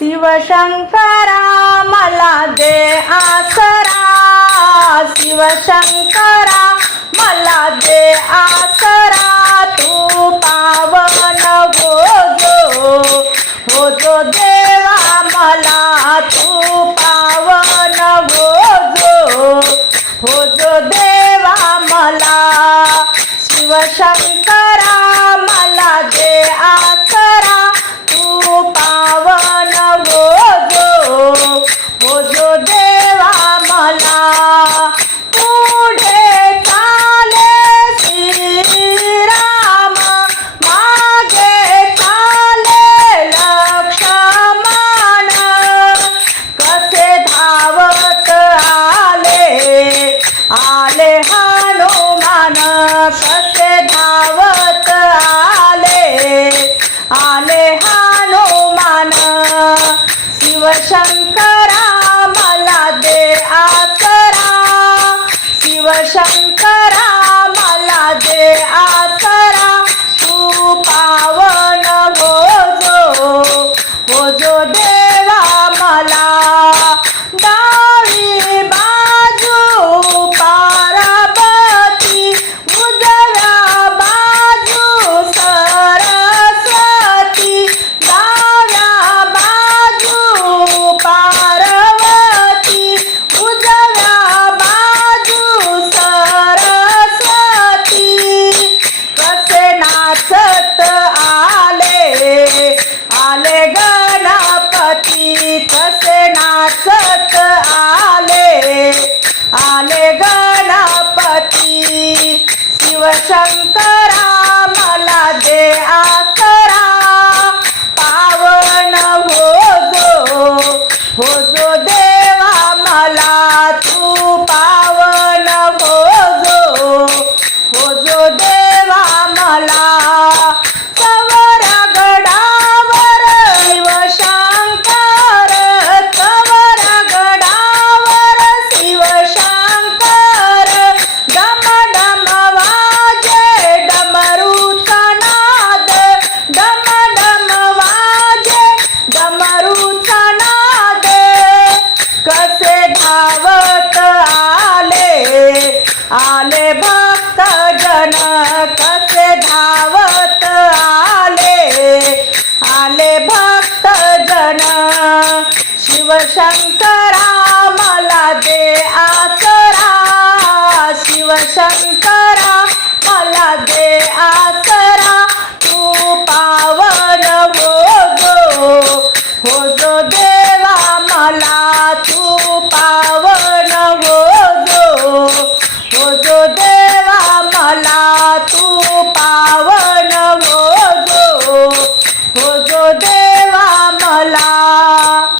शिवशंकरा मला दे आसरा. शिवशंकरा मला दे आसरा. तू पावन गोजो हो जो देवा मला तू पावन गोजो हो जो देवा मला शिवशंकरा मला दे आ शिवशंकरा मला दे आसरा. शिवशंकरा मला दे आसरा. तू पा आले गणपती कसे नाचत आले? आले गणपती शिवशंकरा मला दे आसरा. पावन हो जो हो जो देवा मला तू पावन हो जो हो जो दे शिवशंकरा मला दे आसरा. शिवशंकरा मला दे आसरा. तू पावन हो